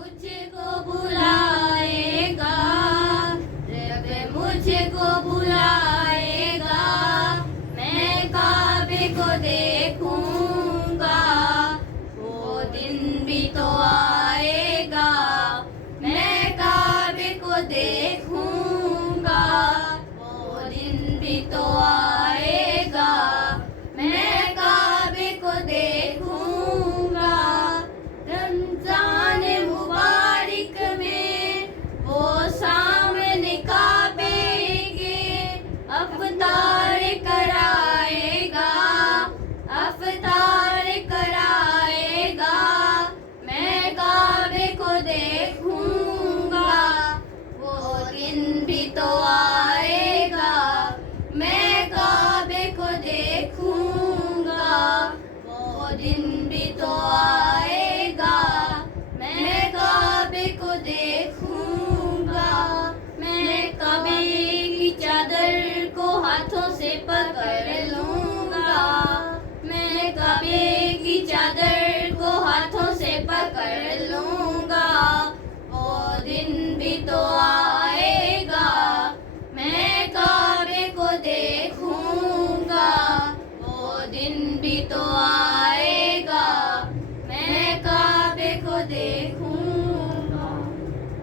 मुझको बुलाएगा, रब मुझको बुलाएगा, मैं काबे को देखूंगा, वो दिन भी तो आएगा, मैं काबे को देखूंगा, वो दिन भी तो आएगा, मैं काबे को देखूंगा। रमजान मुबारक में वो सामने काबे के अफ्तार कराएगा, अफ्तार कराएगा, मैं काबे को देखूंगा, वो दिन भी तो आएगा, मैं काबे को देखूंगा, वो दिन भी तो आएगा, मैं काबे को देखूंगा। मैं काबे की चादर को हाथों से पकड़ लूं,